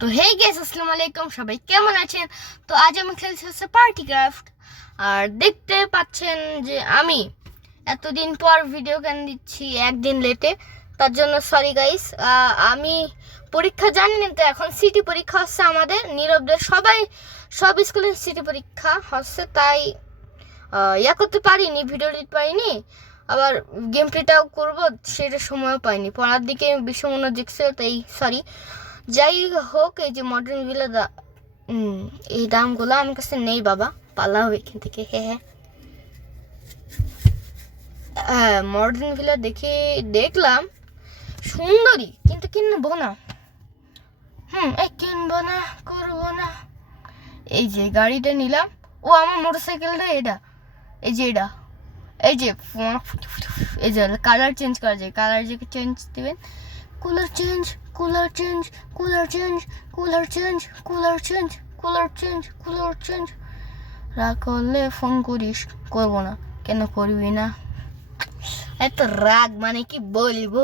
তো হেই গেস আসসালামু আলাইকুম, সবাই কেমন আছেন? তো আজ আমি খেলছি হচ্ছে পার্টি ক্রাফট আর দেখতে পাচ্ছেন যে আমি এতদিন পর ভিডিও কেন দিচ্ছি, একদিন লেটে তার জন্য সরি গাইস আমি পরীক্ষা জানি না তো এখন সিটি পরীক্ষা হচ্ছে আমাদের নীরবদের। সবাই, সব স্কুলে সিটি পরীক্ষা হচ্ছে, তাই ইয়া করতে পারিনি ভিডিও দিতে পারিনি। আবার গেম প্লেটাও করব, সেটা সময়ও পাইনি। পড়ার দিকে বেশি মনোযোগ ছিল, তাই সরি যাই হোক, এই যে মডার্ন ভিলা দা এই দামগুলো আমার কাছে নেই বাবা পালাও এখান থেকে হ্যাঁ হ্যাঁ হ্যাঁ মডার্ন ভিলা দেখে দেখলাম, সুন্দরী, কিন্তু কিনবো না। হুম, এই কিনবো না, করব না। এই যে গাড়িটা নিলাম, ও আমার মোটর সাইকেলটা এটা, এই যে এটা, এই যে এই যে কালার চেঞ্জ করা যায় কালার যে চেঞ্জ দিবেন colour change colour change colour change colour change colour change colour change colour change রাগ করলে ফোন করিস করব না। কেন করবি না? এত রাগ মানে কি বলব?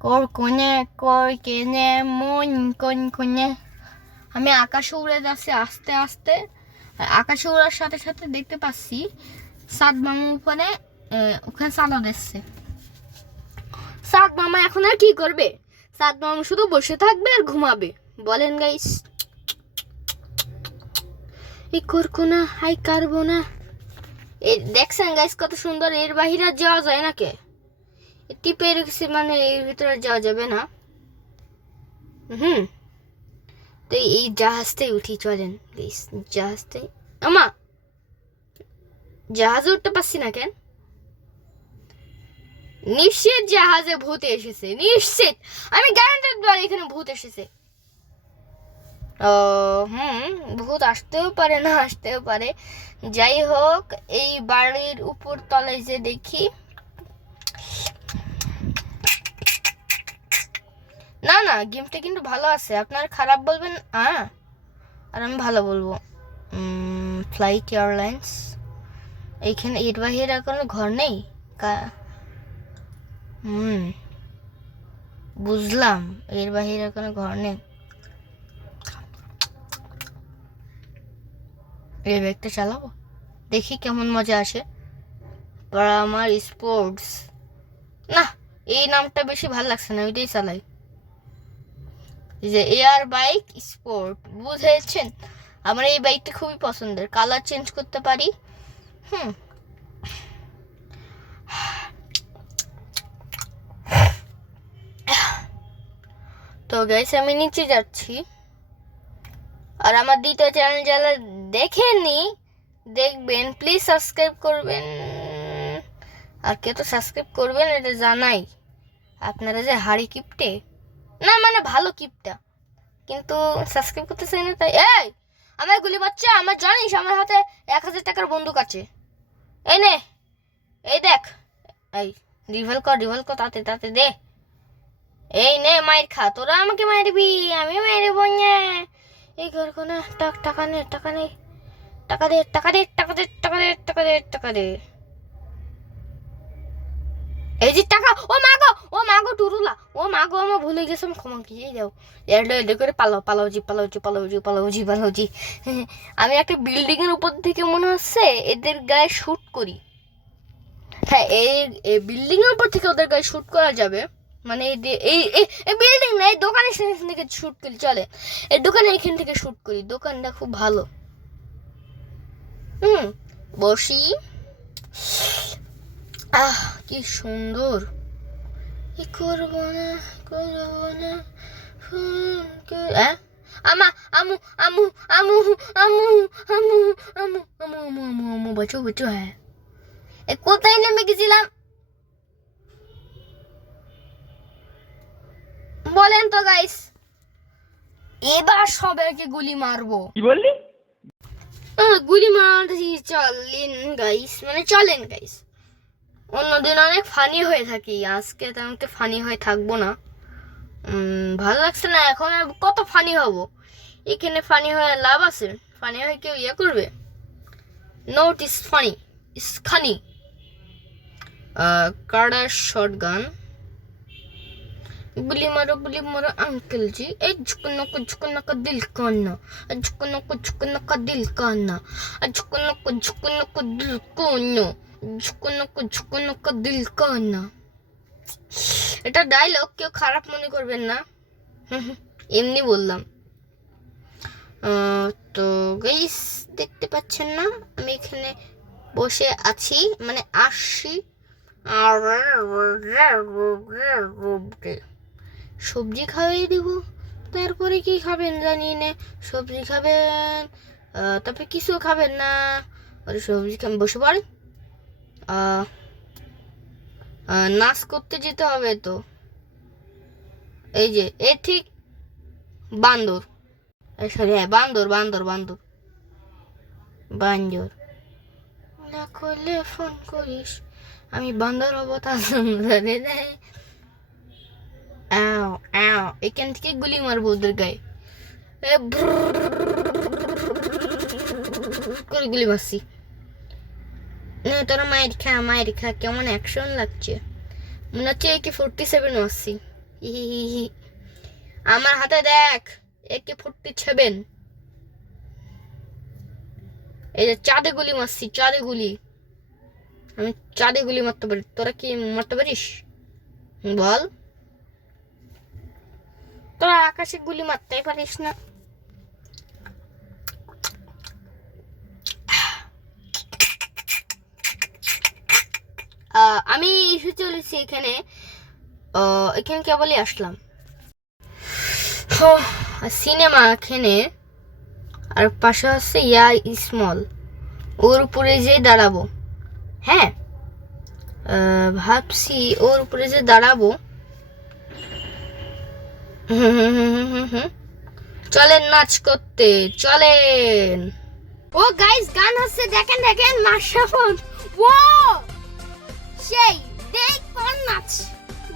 কর কোনে কর কেনে মন কোন কোনে। আমি আকাশে উড়ে যাচ্ছি আস্তে আস্তে। আকাশে উড়ার সাথে সাথে দেখতে পাচ্ছি সাত মামা আহ, ওখানে চাঁদা দিচ্ছে। সাত মামা এখন আর কি করবে? সাত মামা শুধু বসে থাকবে আর ঘুমাবে। বলেন গাইস এই করব না, হাই কারবো না। এই দেখছেন গাইস কত সুন্দর? এর বাহিরে যাওয়া যায় না কে? টিপে রেখেছি মানে এর ভিতরে যাওয়া যাবে না। হুম। তো এই জাহাজটাই উঠি, চলেন গাইস জাহাজটাই আমা, জাহাজে উঠতে পারছি না কেন? নিশ্চিত জাহাজে ভূত এসেছে, নিশ্চিত। আমি গ্যারান্টেড বলি এখানে ভূত এসেছে। হুম, ভূত আসতেও পারে, না আসতেও পারে। যাই হোক, এই বাড়ির উপর তলায় যে দেখি। না না, গেমটা কিন্তু ভালো আছে। আপনার খারাপ বলবেন হ্যাঁ আর আমি ভালো বলব। ফ্লাইট এয়ারলাইন্স এইখানে এর বাহিরে কোনো ঘর নেই? কা- হুম। বুঝলাম, এর বাহিরে কোনো ঘর নেই। এই ব্যাগটা চালাবো? দেখি কেমন মজা আসে। আমার স্পোর্টস না, এই নামটা বেশি ভালো লাগছে না, ওইটাই চালাই। যে এয়ার বাইক স্পোর্ট বুঝেছেন? আমার এই বাইকটা খুবই পছন্দের। কালার চেঞ্জ করতে পারি? হুম। তো গাইস আমি নিচে যাচ্ছি। আর আমার দ্বিতীয় চ্যানেল যারা দেখেননি দেখবেন প্লিজ সাবস্ক্রাইব করবেন। আর কে তো সাবস্ক্রাইব করবেন, এটা জানাই। আপনারা যে হাড়ি কিপটে? না মানে ভালো কিপটা। কিন্তু সাবস্ক্রাইব করতে চাই না, তাই এই, আমার গুলি বাচ্চা, আমার জানিস, আমার হাতে এক হাজার টাকার বন্দুক আছে। এই নে, এই দেখ। এই রিভেল কর রিভেল কর তাতে তাতে দে। এই নে মায়ের খা। তোরা আমাকে মারবি আমি মারবো না। এই ঘর কোনা টাক নে, টাকা নে। টাকা দে টাকা দে টাকা দে টাকা দে টাকা দে টাকা দে। এই যে টাকা, ও মা গো, ও মা গো টুরুলা, ও মা গো, আমার ভুলে গেছে আমি ক্ষমা কি এই যাও এডো এডো করে পালাও পালাও জি পালাও জি পালাও জি পালাও জি পালাও জি। আমি একটা বিল্ডিং এর উপর থেকে মনে হচ্ছে এদের গায়ে শুট করি। হ্যাঁ এই বিল্ডিং এর উপর থেকে ওদের গায়ে শুট করা যাবে। মানে এই এই বিল্ডিং না এই দোকানের এখান থেকে শুট করি চলে এই দোকানে এখান থেকে শুট করি দোকানটা খুব ভালো হুম বসি আহ কি সুন্দর কি করব না করব না হ্যাঁ আমা আমু আমু আমু আমু আমু আমু আমু আমু আমু আমু বাঁচো বাঁচো হ্যাঁ এ কোথায় নেমে গেছিলাম বলেন তো গাইস এবার সবাইকে গুলি মারবো। কি বললি? গুলি মারছি চলেন গাইস মানে চলেন গাইস অন্যদিন অনেক ফানি হয়ে থাকি। আজকে তেমন ফানি হয়ে থাকব না। ভালো লাগছে না এখন আর কত ফানি হব? এখানে ফানি হয়ে লাভ আছে? ফানি হয়ে কেউ ইয়ে করবে? নোট ইস ফানি ইস খানি কার্ডার শর্ট গান গুলি মারো গুলি মারো আঙ্কেল জি এই ঝুকনকু ঝুকনক দিল কান্না ঝুকনকু ঝুকনক দিল কান্না ঝুকনকু ঝুকনক দিল কান্না ঝুকনকু ঝুকনক দিল কান্না এটা ডায়লগ কেউ খারাপ মনে করবেন না। এমনি বললাম। তো গেইস দেখতে পাচ্ছেন না? আমি এখানে বসে আছি। মানে আসছি। আর সবজি খাওয়াই দিব। তারপরে কি খাবেন জানি না। সবজি খাবেন তারপরে কিছু খাবেন না। ওরে সবজি খাবেন বসে পড়েন নাচ করতে যেতে হবে তো। এই যে, এ ঠিক বান্দর। সরি হ্যাঁ বান্দর বান্দর বান্দর। বান্দর। না করলে ফোন করিস। আমি বান্দর হব তা জানি না। আও আও এখান থেকে গুলি মারবো ওদের গায়ে? করে গুলি মারছি। না, তোরা মায়ের খা মায়ের খা, কেমন অ্যাকশন লাগছে। মনে হচ্ছে একে ফোরটি সেভেন মারছি। আমার হাতে দেখ একে ফোরটি সেভেন এই যে চাঁদে গুলি মারছি, চাঁদে গুলি। আমি চাঁদে গুলি মারতে পারি। তোরা কি মারতে পারিস? বল। তোরা আকাশে গুলি মারতেই পারিস না। আমি এসে চলেছি এখানে। এখানে কেবলই আসলাম। সিনেমা এখানে। আর পাশে হচ্ছে ইয়া স্মল। ওর উপরে যে দাঁড়াবো। হ্যাঁ? ভাবছি ওর উপরে যে দাঁড়াবো। চলেন নাচ করতে চলেন। ও গাইস গান হচ্ছে দেখেন দেখেন মাশরাফন ও সেই দেখ কোন নাচ।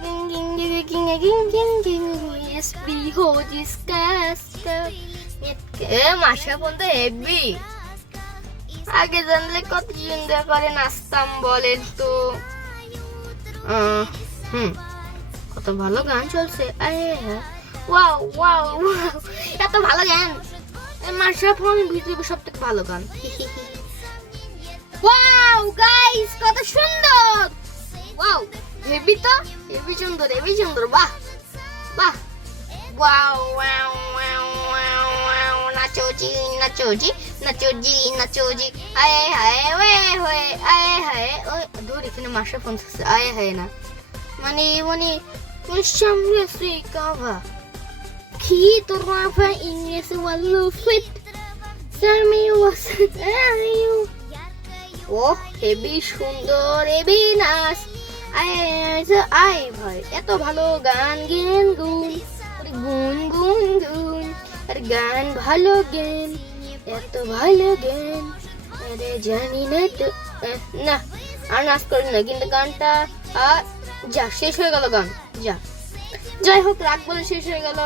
Ging, ging, ging, ging, ging, ging, yes, behold this cast. এ মাসা বন্ধু হেভি আগে জানলে কত সুন্দর করে নাচতাম বলেন তো। হুম কত ভালো গান চলছে। আরে ওয়াও ওয়াও এত ভালো গান। মাসা ফোন ভিডিও সব থেকে ভালো গান। ওয়াও গাইস কত সুন্দর। ওয়াও হেভি তো? হেভি সুন্দর হেভি সুন্দর, বাহ। বাহ। Wow wow wow wow wow নাচো জি নাচো জি নাচো জি নাচো জি আয়ে হায় ওয়ে হয়ে আয়ে হায় ওই দূর, এখানে ফোন থাকছে আয়ে হায় না। মানে মানে সামনে শ্রী কাভা ওয়াল্লু ফিট সামি ওয়াস আয়ু ও হেভি সুন্দর হেভি নাচ আয় ভাই এত ভালো গান গেন গুন গুন গুন গুন আরে গান ভালো গেন এত ভালো গেন আরে জানি না তো না আর নাচ করি না কিন্তু গানটা আর যা শেষ হয়ে গেল গান যা যাই হোক রাগ বলে শেষ হয়ে গেল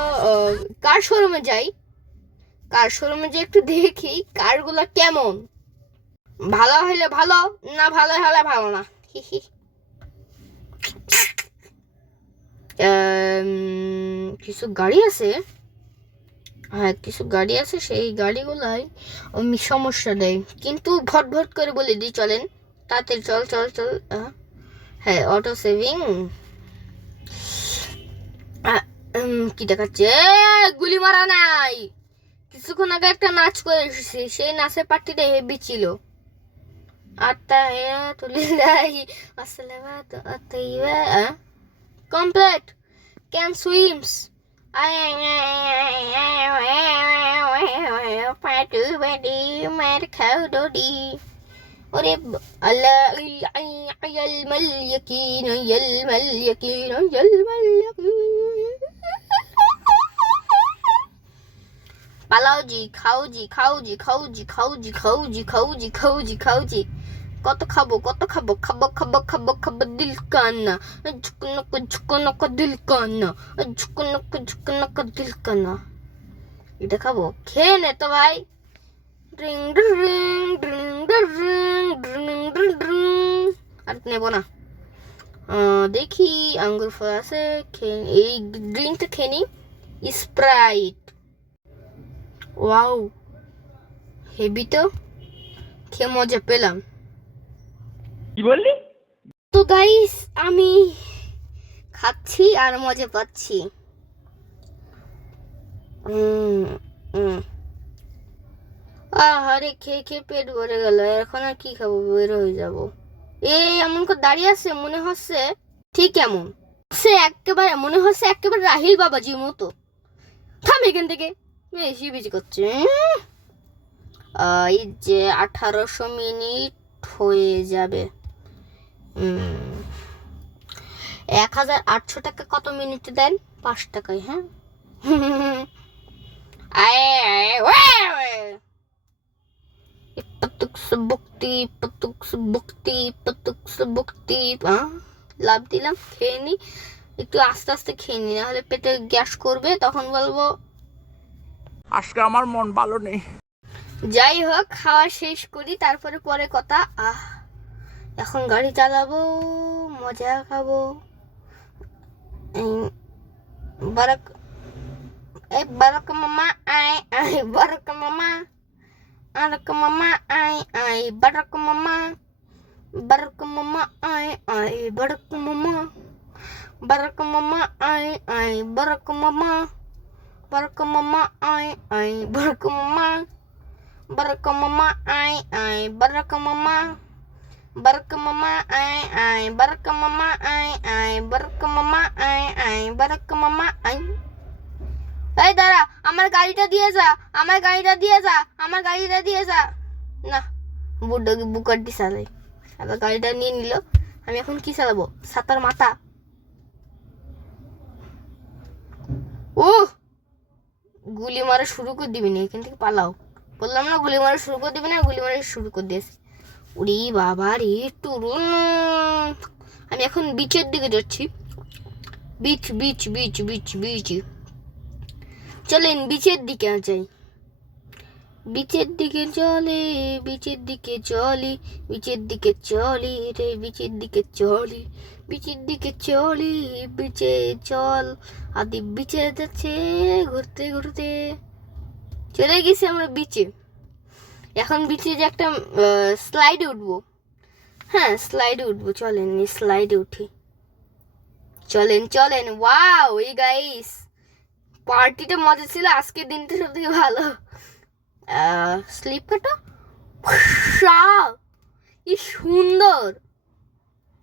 কার শোরুমে যাই? কার শোরুমে যে একটু দেখি, কারগুলো কেমন? ভালো হলে ভালো, না ভালো হলে ভালো না। কিছু গাড়ি আছে? হ্যাঁ কিছু গাড়ি আছে, সেই গাড়িগুলাই সমস্যা দেয় কিন্তু ভট ভট করে বলে দিই, চলেন। তাড়াতাড়ি চল চল চল হ্যাঁ অটো সেভিং কি দেখাচ্ছে গুলি মারা নাই কিছুক্ষণ আগে একটা নাচ করে এসেছি সেই নাচের পার্টিটা হেভি ছিল আত্তাহিয়াতুলিল্লাহি আসসালামাতু আত্তাইবা কমপ্লিট ক্যান সুইমস পাটু বাডি মার খাও ডোডি ওরে আল্লাহ ইয়াল মাল ইয়াকিন ইয়াল মাল ইয়াকিন ইয়াল মাল পালাও জি খাও জি খাও জি খাও জি খাও জি খাও জি খাও জি খাও জি খাও জি কত খাব কত খাব খাব খাব খাব খাব দিল কান্না ঝুকনক ঝুকনক দিল কান্না ঝুকনক ঝুকনক দিল কান্না এটা খাব? খেয়ে নে তো ভাই। Drink drink drink drink drink drink আর নেব না। দেখি, আঙ্গুর ফল আছে, খেয়ে- এই ড্রিঙ্কটা খেয়ে নি। স্প্রাইট। ওয়াও হেভি তো? খেয়ে মজা পেলাম। কি বললি? তো গাইস আমি খাচ্ছি আর মজা পাচ্ছি। আহারে খেয়ে খেয়ে পেট ভরে গেল। এখন আর কি খাব? বের হয়ে যাব। এই এমন করে দাঁড়িয়ে আছে মনে হচ্ছে ঠিক এমন। সে একেবারে মনে হচ্ছে একেবারে রাহিল বাবাজির মতো। থাম এখান থেকে। 왜 10이 찍었지? 아, 이제 아타로쇼 মিনিট হয়ে যাবে। এক হাজার আটশো টাকা কত মিনিটে দেন? পাঁচ টাকায় হ্যাঁ? ভক্তি পতুক্স ভক্তি পতুক্স ভক্তি লাভ দিলাম খেয়ে নি। একটু আস্তে আস্তে খেয়ে নি নাহলে পেটে গ্যাস করবে তখন বলব আজকে আমার মন ভালো নেই। যাই হোক, খাওয়া শেষ করি, তারপরে পরে কথা। আহ, এখন গাড়ি চালাবো, মজা খাব। বারাক, এই বারাক মামা, আয় আয়, বারাক মামা। আরাক মামা, আয় আয়, বারাক মামা। বারাক মামা, আয় আয়, বারাক মামা। বারাক মামা, আয় আয়, বারাক মামা। বারাক মামা আয় আয় বারাক মামা Baraka mama ay ay baraka mama baraka mama ay ay baraka mama ay ay baraka mama ay ay baraka mama ay এই দাঁড়া, আমার গাড়িটা দিয়ে যা, আমার গাড়িটা দিয়ে যা, আমার গাড়িটা দিয়ে যা। না বুড্ডকে বুকারটি চালাই। আবার গাড়িটা নিয়ে নিল। আমি এখন কি চালাবো? সাতার মাথা। ও গুলি মারা শুরু করে দিবি না, এখান থেকে পালাও। বললাম না গুলি মারা শুরু করে দিবি না, গুলি মারা শুরু করে দিয়েছে। উরি বাবা রে টুরুন আমি এখন বিচের দিকে যাচ্ছি। Beach beach beach beach beach. চলেন বিচের দিকে যাই। বিচের দিকে চলে, বিচের দিকে চলি, বিচের দিকে চলি রে, বিচের দিকে চলি। বিচের দিকে চলি বিচে চল। আদি বিচে যাচ্ছে ঘুরতে ঘুরতে। চলে গেছি আমরা বিচে। এখন বিচে যে একটা স্লাইডে উঠবো। হ্যাঁ স্লাইডে উঠবো। চলেন স্লাইডে উঠি। চলেন চলেন। ওয়াও এই গাইস পার্টিটা মজা ছিল। আজকের দিনটা সব থেকে ভালো স্লিপ কাটো সুন্দর।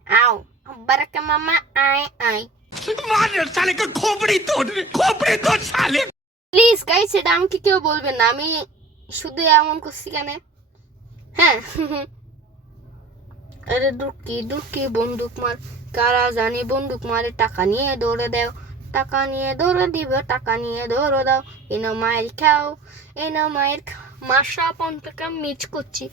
আও বারাকা মামা আয় আয় মার সালে খোপড়ি তোড় খোপড়ি তোড় সালে প্লিজ গাইস সেটা আমাকে কেউ বলবেন না। আমি শুধু এমন করছি কেন? হ্যাঁ। আরে দুঃখী দুঃখী বন্দুক মার। কারা জানি বন্দুক মারে? টাকা নিয়ে দৌড়ে দাও। টাকা নিয়ে দৌড়ে দিব টাকা নিয়ে দৌড়ে দাও। এনো মায়ের খাও এনো মায়ের মাসা পন্থকে মিচ করছি।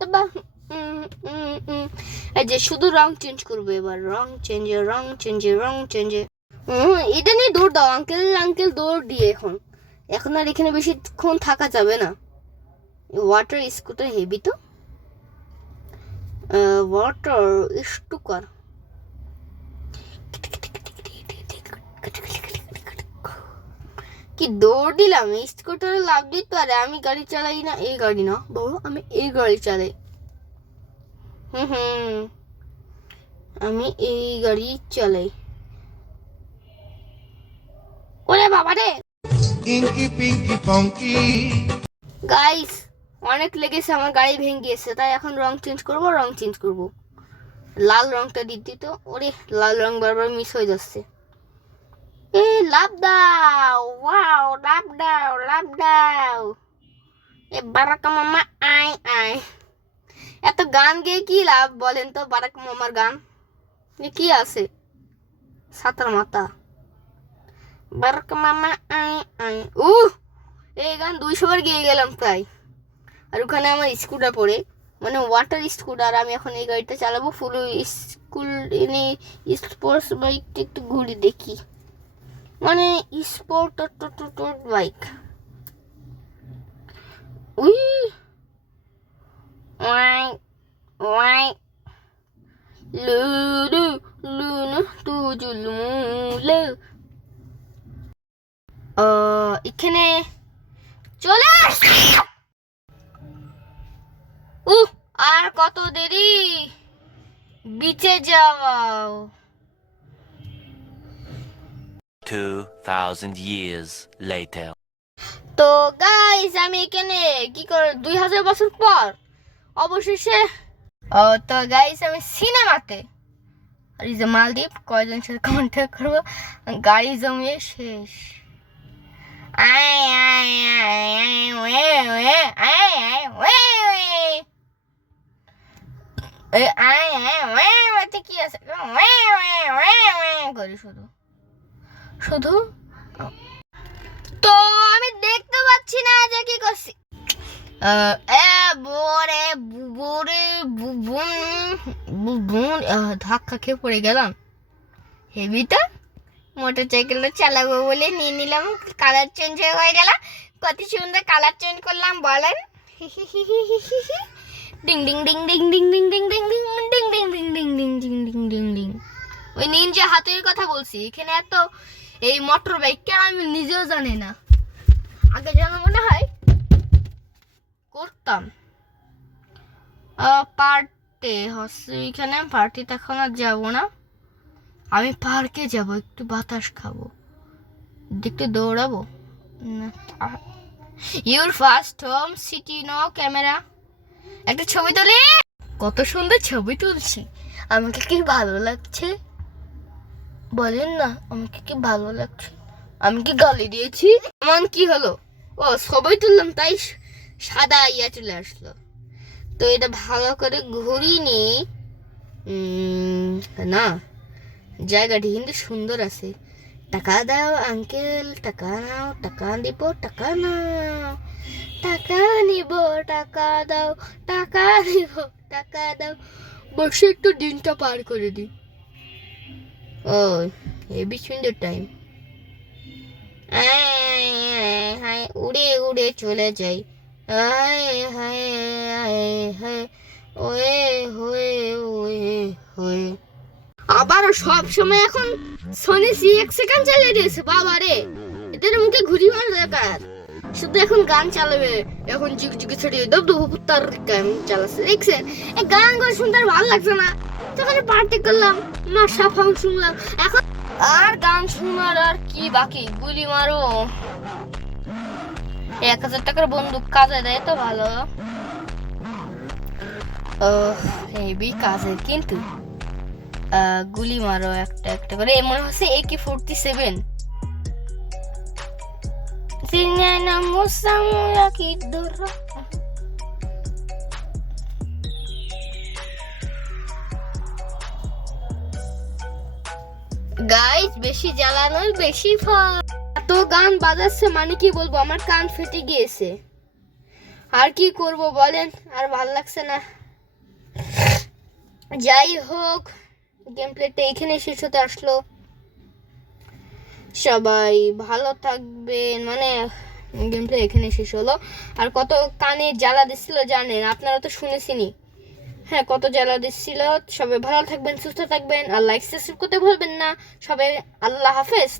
তবা উম, উম, উম। এই যে শুধু রং চেঞ্জ করব এবার রং চেঞ্জে রং চেঞ্জে রং চেঞ্জে এটা নিয়ে দৌড় দাও আঙ্কেল আঙ্কেল দৌড় দিয়ে এখন এখন আর এখানে বেশিক্ষণ থাকা যাবে না ওয়াটার স্কুটার হেভি তো ওয়াটার স্টুকার কি দৌড় দিলাম? স্কুটারে লাভ দিত আরে আমি গাড়ি চালাই না এই গাড়ি না। বড় আমি এই গাড়ি চালাই। হুম হুম। আমি এই গাড়ি চালাই। ওরে বাবা রে! Inky Pinky Ponky. গাইস অনেক লেগেছে আমার গাড়ি ভেঙে গিয়েছে তাই এখন রং চেঞ্জ করব রং চেঞ্জ করব। লাল রংটা দিতে তো ওরে লাল রং বারবার মিস হয়ে যাচ্ছে। এই লাভ দাও ওয়াও লাভ দাও লাভ দাও এ বারাকা মামা আয় আয় এত গান গেয়ে কি লাভ বলেন তো বারাকা মামার গান এ কি আছে সাতার মাথা বারাকা মামা আয় আয় উহ এই গান দুইশো বার গিয়ে গেলাম প্রায় আর ওখানে আমার স্কুটার পড়ে মানে ওয়াটার স্কুটার আমি এখন এই গাড়িটা চালাবো ফুল স্কুল এনে স্পোর্টস বাইকটা একটু ঘুরে দেখি মানে স্পোর্ট বাইক উই ওয়াই ওয়াই আহ, এখানে চলে আর কত দেরি? বিচে যাও। 2,000 years later. তো গাইস আমি এখানে কি করে দুই হাজার বছর পর? অবশেষে ও তো গাইস আমি সিনেমাতে আর এই মালদ্বীপ কয়জন সাথে কন্ট্যাক্ট করব? গাড়ি জমিয়ে শেষ। আয় ওয়ে ওয়ে ওয়ে ওয়ে। আয় কি আছে? শুধু। শুধু তো আমি দেখতে পাচ্ছি না যে কি করছি এ বোরে বুবুরে বুবুন আহ, ধাক্কা খেয়ে পড়ে গেলাম হেবিটা মোটর সাইকেলটা চালাবো বলে নিয়ে নিলাম কালার চেঞ্জ হয়ে গেল কত সুন্দর কালার চেঞ্জ করলাম বলেন ডিং ডিং ডিং ডিং ডিং ডিং ডিং ডিং ডিং ডিং ডিং ডিং ডিং ডিং ডিং ডিং ডিং ওই নিনজা হাতের কথা বলছি এখানে এত এই মোটর কেন আমি নিজেও জানি না। আগে যেন মনে হয় করতাম। পার্টে হচ্ছে এখানে পার্টিতে এখন আর যাব না। আমি পার্কে যাব, একটু বাতাস খাব। দেখতে দৌড়াবো। Your first home city no camera একটা ছবি তুলি। কত সুন্দর ছবি তুলছি। আমাকে কি ভালো লাগছে? বলেন না, আমাকে কি ভালো লাগছে? আমি কি গালি দিয়েছি? এমন কি হলো? ও সবাই তুললাম, তাই সাদা ইয়া চলে আসলো। তো এটা ভালো করে ঘুরিয়ে নি না, জায়গাটি কিন্তু সুন্দর আছে। টাকা দাও আঙ্কেল টাকা নাও, টাকা দিব, টাকা নাও। টাকা নিব, টাকা দাও, টাকা নিব টাকা দাও। বসে একটু দিনটা পার করে দিই। ও হেবি সুন্দর টাইম হায় উড়ে উড়ে চলে যাই হায় হায় হায় হায় ওয়ে হয়ে ওয়ে হয়ে আবার সব সময় এখন সোনি সি এক সেকেন্ড চালিয়ে দিয়েছে বাবা রে এদের মুখে ঘুরি মার দরকার। শুধু এখন গান চালাবে, এখন জিগ জিগ ছড়িয়ে দব দব তার গান চালাচ্ছে, দেখছেন? এই গান করে শুনতে আর ভালো লাগছে না। তখন পার্টি করলাম, না, সাফাং শুনলাম, এখন আর গান শোনার আর কি বাকি? গুলি মারো। এক হাজার টাকার বন্দুক কাজে দেয় তো ভালো। ও হেবি কাজের কিন্তু গুলি মারো একটা একটা করে। মনে হচ্ছে এ কি ফোরটি সেভেন গাইজ বেশি জ্বালানোর বেশি ফল। এত গান বাজাচ্ছে মানে কি বলব? আমার কান ফেটে গিয়েছে। আর কি করব বলেন? আর ভালো লাগছে না। যাই হোক গেম প্লেটা এখানে শেষ হতে আসলো। সবাই ভালো থাকবেন। মানে গেমটা এখানে শেষ হলো। আর কত কানে জ্বালা দিচ্ছিল জানেন, আপনারা তো শুনেছিনি হ্যাঁ কত জ্বালা দিচ্ছিল। সবাই ভালো থাকবেন, সুস্থ থাকবেন। আর লাইক সাবস্ক্রাইব করতে ভুলবেন না। সবাই আল্লাহ হাফেজ।